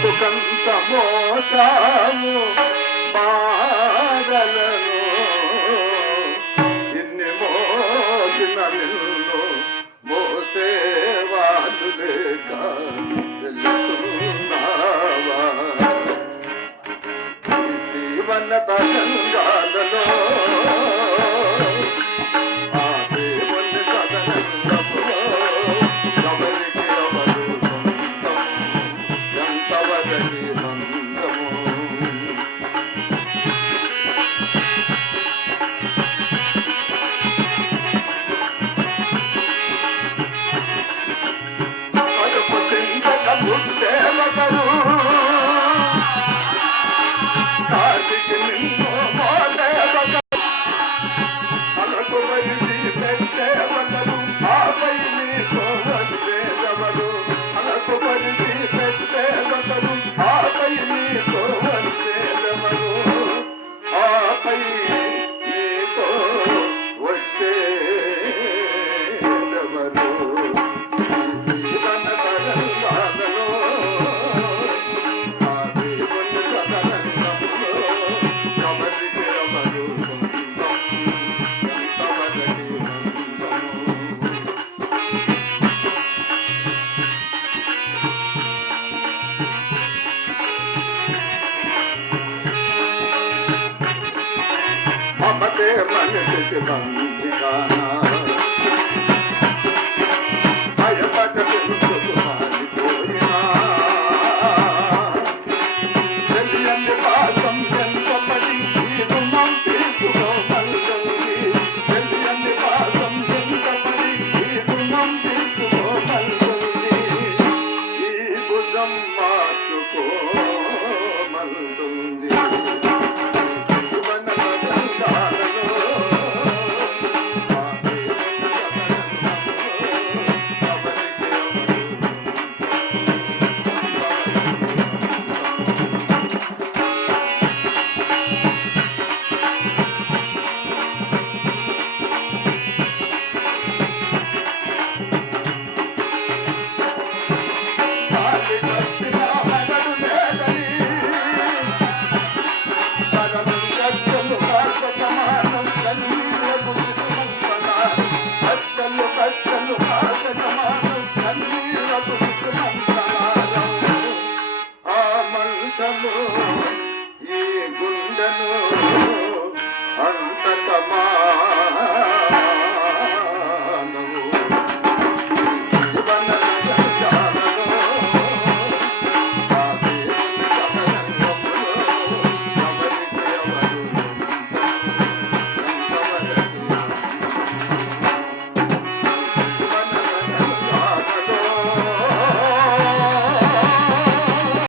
మాకు కంత మోసాము బాధలను ఇన్ని మోసిన నిన్ను మోసేవాడు జీవన తరంగాలలో మనసుకి బంది కానా మార్చుకో.